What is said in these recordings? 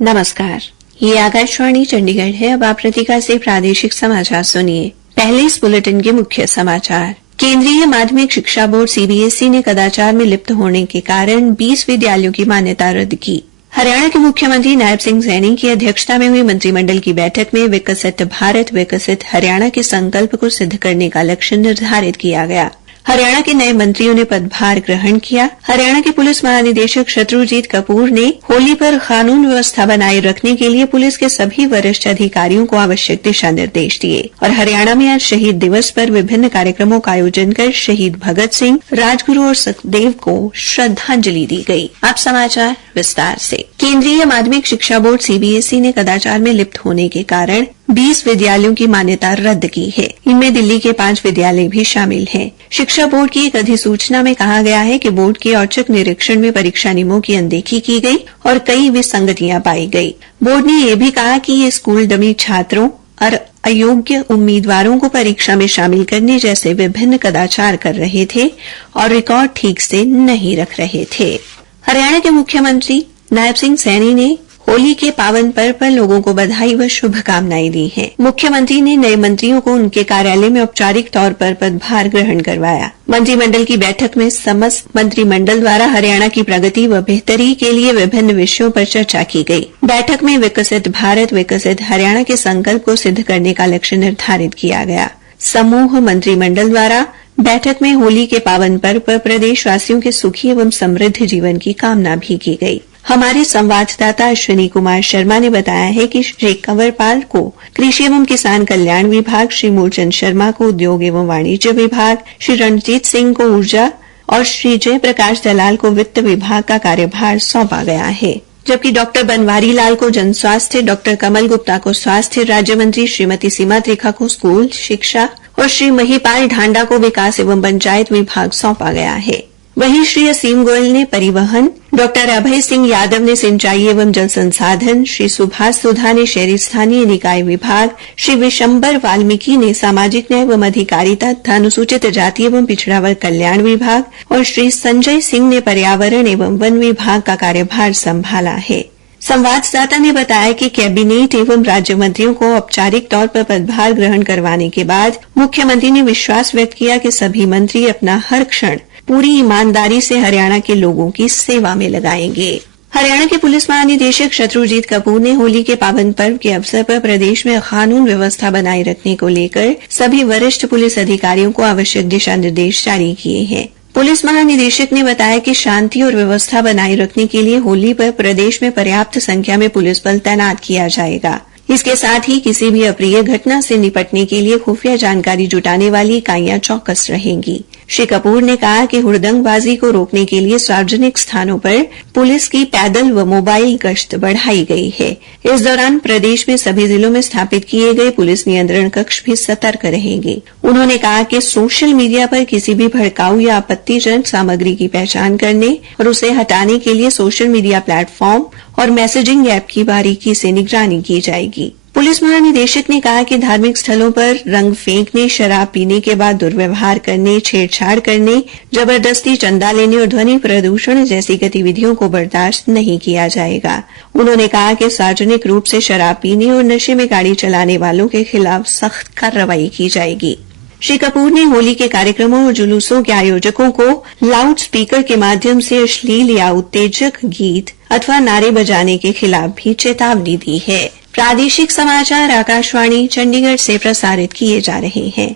नमस्कार, ये आकाशवाणी चंडीगढ़ है। अब आप प्रतिका से प्रादेशिक समाचार सुनिए। पहले इस बुलेटिन के मुख्य समाचार। केंद्रीय माध्यमिक शिक्षा बोर्ड सीबीएसई ने कदाचार में लिप्त होने के कारण 20 विद्यालयों की मान्यता रद्द की। हरियाणा के मुख्यमंत्री नायब सिंह सैनी की अध्यक्षता में हुई मंत्रिमंडल की बैठक में विकसित भारत विकसित हरियाणा के संकल्प को सिद्ध करने का लक्ष्य निर्धारित किया गया। हरियाणा के नए मंत्रियों ने पदभार ग्रहण किया। हरियाणा के पुलिस महानिदेशक शत्रुजीत कपूर ने होली पर कानून व्यवस्था बनाए रखने के लिए पुलिस के सभी वरिष्ठ अधिकारियों को आवश्यक दिशा निर्देश दिए। और हरियाणा में आज शहीद दिवस पर विभिन्न कार्यक्रमों का आयोजन कर शहीद भगत सिंह, राजगुरु और सुखदेव को श्रद्धांजलि दी गई। अब समाचार विस्तार से। केंद्रीय माध्यमिक शिक्षा बोर्ड सीबीएसई ने कदाचार में लिप्त होने के कारण 20 विद्यालयों की मान्यता रद्द की है। इनमें दिल्ली के 5 विद्यालय भी शामिल हैं। शिक्षा बोर्ड की एक अधिसूचना में कहा गया है कि बोर्ड के औचक निरीक्षण में परीक्षा नियमों की अनदेखी की गई और कई विसंगतियां पाई गई। बोर्ड ने यह भी कहा कि ये स्कूल डमी छात्रों और अयोग्य उम्मीदवारों को परीक्षा में शामिल करने जैसे विभिन्न कदाचार कर रहे थे और रिकॉर्ड ठीक से नहीं रख रहे थे। हरियाणा के मुख्यमंत्री नायब सिंह सैनी ने होली के पावन पर्व पर लोगों को बधाई व शुभकामनाएं दी हैं। मुख्यमंत्री ने नए मंत्रियों को उनके कार्यालय में औपचारिक तौर पर पदभार ग्रहण करवाया। मंत्रिमंडल की बैठक में समस्त मंत्रिमंडल द्वारा हरियाणा की प्रगति व बेहतरी के लिए विभिन्न विषयों पर चर्चा की गई। बैठक में विकसित भारत विकसित हरियाणा के संकल्प को सिद्ध करने का लक्ष्य निर्धारित किया गया। समूह मंत्रिमंडल द्वारा बैठक में होली के पावन पर्व पर प्रदेशवासियों के सुखी एवं समृद्ध जीवन की कामना भी की गई। हमारे संवाददाता अश्विनी कुमार शर्मा ने बताया है कि श्री कंवरपाल को कृषि एवं किसान कल्याण विभाग, श्री मूलचंद शर्मा को उद्योग एवं वाणिज्य विभाग, श्री रणजीत सिंह को ऊर्जा और श्री जयप्रकाश दलाल को वित्त विभाग का कार्यभार सौंपा गया है। जबकि डॉक्टर बनवारी लाल को जन स्वास्थ्य, डॉक्टर कमल गुप्ता को स्वास्थ्य राज्य मंत्री, श्रीमती सीमा त्रिखा को स्कूल शिक्षा और श्री महिपाल ढांडा को विकास एवं पंचायत विभाग सौंपा गया है। वहीं श्री असीम गोयल ने परिवहन, डॉक्टर अभय सिंह यादव ने सिंचाई एवं जल संसाधन, श्री सुभाष सुधा ने शहरी स्थानीय निकाय विभाग, श्री विशंबर वाल्मीकि ने सामाजिक न्याय एवं अधिकारिता तथा अनुसूचित जाति एवं पिछड़ा वर्ग कल्याण विभाग और श्री संजय सिंह ने पर्यावरण एवं वन विभाग का कार्यभार संभाला है। संवाददाता ने बताया कि कैबिनेट एवं राज्य मंत्रियों को औपचारिक तौर पर पदभार ग्रहण करवाने के बाद मुख्यमंत्री ने विश्वास व्यक्त किया कि सभी मंत्री अपना हर क्षण पूरी ईमानदारी से हरियाणा के लोगों की सेवा में लगाएंगे। हरियाणा के पुलिस महानिदेशक शत्रुजीत कपूर ने होली के पावन पर्व के अवसर पर प्रदेश में कानून व्यवस्था बनाए रखने को लेकर सभी वरिष्ठ पुलिस अधिकारियों को आवश्यक दिशा निर्देश जारी किए हैं। पुलिस महानिदेशक ने बताया कि शांति और व्यवस्था बनाए रखने के लिए होली पर प्रदेश में पर्याप्त संख्या में पुलिस बल तैनात किया जाएगा। इसके साथ ही किसी भी अप्रिय घटना से निपटने के लिए खुफिया जानकारी जुटाने वाली इकाइयां चौकस रहेंगी। श्री कपूर ने कहा कि हुड़दंगबाजी को रोकने के लिए सार्वजनिक स्थानों पर पुलिस की पैदल व मोबाइल गश्त बढ़ाई गई है। इस दौरान प्रदेश में सभी जिलों में स्थापित किए गए पुलिस नियंत्रण कक्ष भी सतर्क रहेंगे। उन्होंने कहा कि सोशल मीडिया पर किसी भी भड़काऊ या आपत्तिजनक सामग्री की पहचान करने और उसे हटाने के लिए सोशल मीडिया प्लेटफॉर्म और मैसेजिंग ऐप की बारीकी से निगरानी की जाएगी। पुलिस महानिदेशक ने कहा कि धार्मिक स्थलों पर रंग फेंकने, शराब पीने के बाद दुर्व्यवहार करने, छेड़छाड़ करने, जबरदस्ती चंदा लेने और ध्वनि प्रदूषण जैसी गतिविधियों को बर्दाश्त नहीं किया जाएगा। उन्होंने कहा कि सार्वजनिक रूप से शराब पीने और नशे में गाड़ी चलाने वालों के खिलाफ सख्त कार्रवाई की जाएगी। श्री कपूर ने होली के कार्यक्रमों और जुलूसों के आयोजकों को लाउड स्पीकर के माध्यम से अश्लील या उत्तेजक गीत अथवा नारे बजाने के खिलाफ भी चेतावनी दी है। प्रादेशिक समाचार आकाशवाणी चंडीगढ़ से प्रसारित किए जा रहे हैं।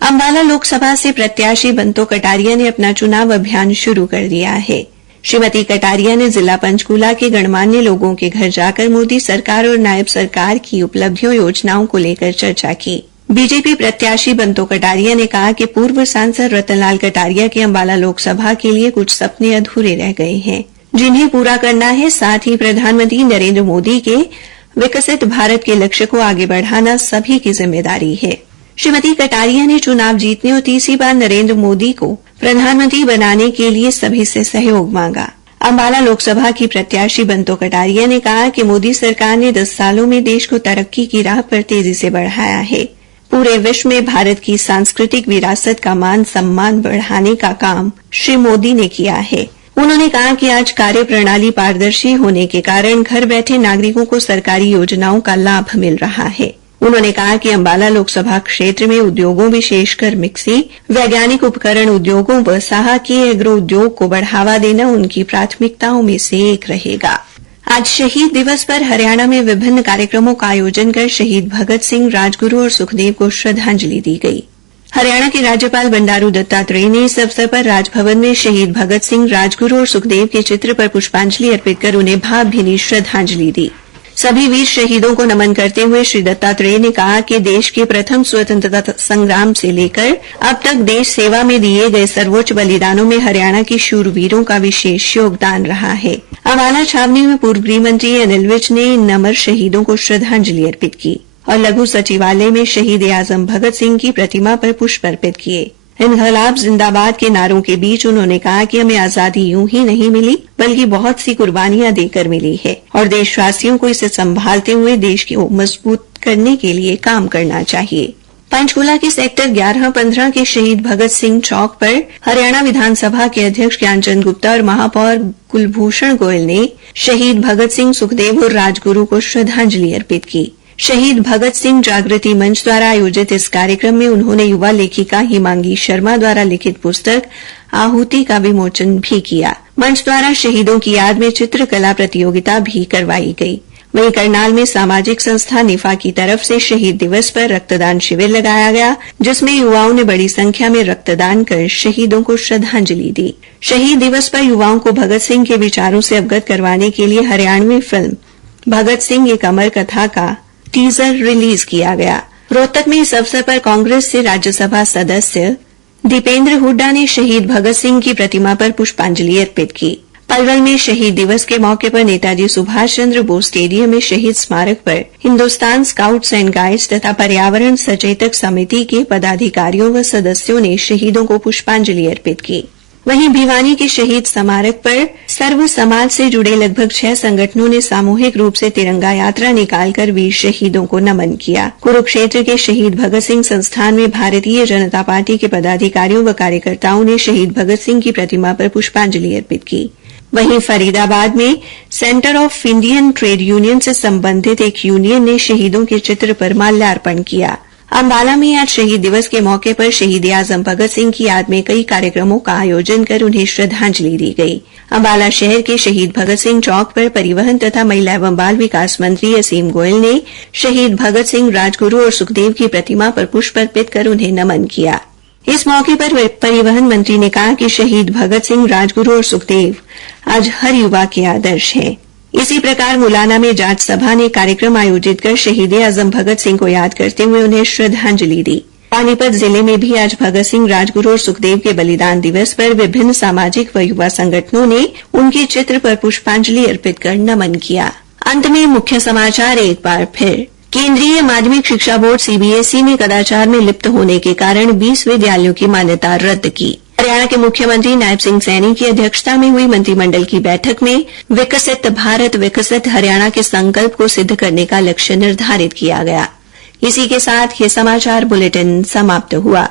अंबाला लोकसभा से प्रत्याशी बंतो कटारिया ने अपना चुनाव अभियान शुरू कर दिया है। श्रीमती कटारिया ने जिला पंचकूला के गणमान्य लोगों के घर जाकर मोदी सरकार और नायब सरकार की उपलब्धियों योजनाओं को लेकर चर्चा की। बीजेपी प्रत्याशी बंतो कटारिया ने कहा कि पूर्व सांसद रतनलाल कटारिया के अंबाला लोकसभा के लिए कुछ सपने अधूरे रह गए हैं, जिन्हें पूरा करना है। साथ ही प्रधानमंत्री नरेंद्र मोदी के विकसित भारत के लक्ष्य को आगे बढ़ाना सभी की जिम्मेदारी है। श्रीमती कटारिया ने चुनाव जीतने और तीसरी बार नरेंद्र मोदी को प्रधानमंत्री बनाने के लिए सभी से सहयोग मांगा। अंबाला लोकसभा की प्रत्याशी बंतो कटारिया ने कहा कि मोदी सरकार ने 10 सालों में देश को तरक्की की राह पर तेजी से बढ़ाया है। पूरे विश्व में भारत की सांस्कृतिक विरासत का मान सम्मान बढ़ाने का काम श्री मोदी ने किया है। उन्होंने कहा कि आज कार्य प्रणाली पारदर्शी होने के कारण घर बैठे नागरिकों को सरकारी योजनाओं का लाभ मिल रहा है। उन्होंने कहा कि अंबाला लोकसभा क्षेत्र में उद्योगों विशेषकर मिक्सी, वैज्ञानिक उपकरण उद्योगों व साहकी एग्रो उद्योग को बढ़ावा देना उनकी प्राथमिकताओं में से एक रहेगा। आज शहीद दिवस पर हरियाणा में विभिन्न कार्यक्रमों का आयोजन कर शहीद भगत सिंह, राजगुरु और सुखदेव को श्रद्धांजलि दी गई। हरियाणा के राज्यपाल बंडारू दत्तात्रेय ने इस अवसर पर राजभवन में शहीद भगत सिंह, राजगुरु और सुखदेव के चित्र पर पुष्पांजलि अर्पित कर उन्हें भावभीनी श्रद्धांजलि दी। सभी वीर शहीदों को नमन करते हुए श्री दत्तात्रेय ने कहा कि देश के प्रथम स्वतंत्रता संग्राम से लेकर अब तक देश सेवा में दिए गए सर्वोच्च बलिदानों में हरियाणा के शूरवीरों का विशेष योगदान रहा है। अंबाला छावनी में पूर्व गृह मंत्री अनिल विज ने इन अमर शहीदों को श्रद्धांजलि अर्पित की और लघु सचिवालय में शहीद आजम भगत सिंह की प्रतिमा पर पुष्प अर्पित किए। इनकलाब जिंदाबाद के नारों के बीच उन्होंने कहा कि हमें आजादी यूं ही नहीं मिली बल्कि बहुत सी कुर्बानियां देकर मिली है और देशवासियों को इसे संभालते हुए देश को मजबूत करने के लिए काम करना चाहिए। पंचकूला के सेक्टर 11-15 के शहीद भगत सिंह चौक पर हरियाणा विधानसभा के अध्यक्ष ज्ञानचंद गुप्ता और महापौर कुलभूषण गोयल ने शहीद भगत सिंह, सुखदेव और राजगुरु को श्रद्धांजलि अर्पित की। शहीद भगत सिंह जागृति मंच द्वारा आयोजित इस कार्यक्रम में उन्होंने युवा लेखिका हिमांगी शर्मा द्वारा लिखित पुस्तक आहुति का विमोचन भी किया। मंच द्वारा शहीदों की याद में चित्रकला प्रतियोगिता भी करवाई गई। वहीं करनाल में सामाजिक संस्था निफा की तरफ से शहीद दिवस पर रक्तदान शिविर लगाया गया, जिसमें युवाओं ने बड़ी संख्या में रक्तदान कर शहीदों को श्रद्धांजलि दी। शहीद दिवस पर युवाओं को भगत सिंह के विचारों से अवगत करवाने के लिए हरियाणवी फिल्म भगत सिंह एक अमर कथा का टीजर रिलीज किया गया। रोहतक में इस अवसर पर कांग्रेस से राज्यसभा सदस्य दीपेंद्र हुड्डा ने शहीद भगत सिंह की प्रतिमा पर पुष्पांजलि अर्पित की। पलवल में शहीद दिवस के मौके पर नेताजी सुभाष चंद्र बोस स्टेडियम में शहीद स्मारक पर हिंदुस्तान स्काउट्स एंड गाइड्स तथा पर्यावरण सचेतक समिति के पदाधिकारियों व सदस्यों ने शहीदों को पुष्पांजलि अर्पित की। वहीं भिवानी के शहीद स्मारक पर सर्व समाज से जुड़े लगभग 6 संगठनों ने सामूहिक रूप से तिरंगा यात्रा निकालकर वीर शहीदों को नमन किया। कुरुक्षेत्र के शहीद भगत सिंह संस्थान में भारतीय जनता पार्टी के पदाधिकारियों व कार्यकर्ताओं ने शहीद भगत सिंह की प्रतिमा पर पुष्पांजलि अर्पित की। वहीं फरीदाबाद में centre of Indian trade union से संबंधित एक यूनियन ने शहीदों के चित्र पर माल्यार्पण किया। अंबाला में आज शहीद दिवस के मौके पर शहीद आजम भगत सिंह की याद में कई कार्यक्रमों का आयोजन कर उन्हें श्रद्धांजलि दी गई। अंबाला शहर के शहीद भगत सिंह चौक पर परिवहन तथा महिला एवं बाल विकास मंत्री असीम गोयल ने शहीद भगत सिंह, राजगुरु और सुखदेव की प्रतिमा पर पुष्प अर्पित कर उन्हें नमन किया। इस मौके पर परिवहन मंत्री ने कहा कि शहीद भगत सिंह, राजगुरु और सुखदेव आज हर युवा के आदर्श हैं। इसी प्रकार मुलाना में जाट सभा ने कार्यक्रम आयोजित कर शहीद आजम भगत सिंह को याद करते हुए उन्हें श्रद्धांजलि दी। पानीपत जिले में भी आज भगत सिंह, राजगुरु और सुखदेव के बलिदान दिवस पर विभिन्न सामाजिक व युवा संगठनों ने उनके चित्र पर पुष्पांजलि अर्पित कर नमन किया। अंत में मुख्य समाचार एक बार फिर। केंद्रीय माध्यमिक शिक्षा बोर्ड सीबीएसई ने कदाचार में लिप्त होने के कारण 20 विद्यालयों की मान्यता रद्द की। हरियाणा के मुख्यमंत्री नायब सिंह सैनी की अध्यक्षता में हुई मंत्रिमंडल की बैठक में विकसित भारत, विकसित हरियाणा के संकल्प को सिद्ध करने का लक्ष्य निर्धारित किया गया। इसी के साथ ये समाचार बुलेटिन समाप्त हुआ।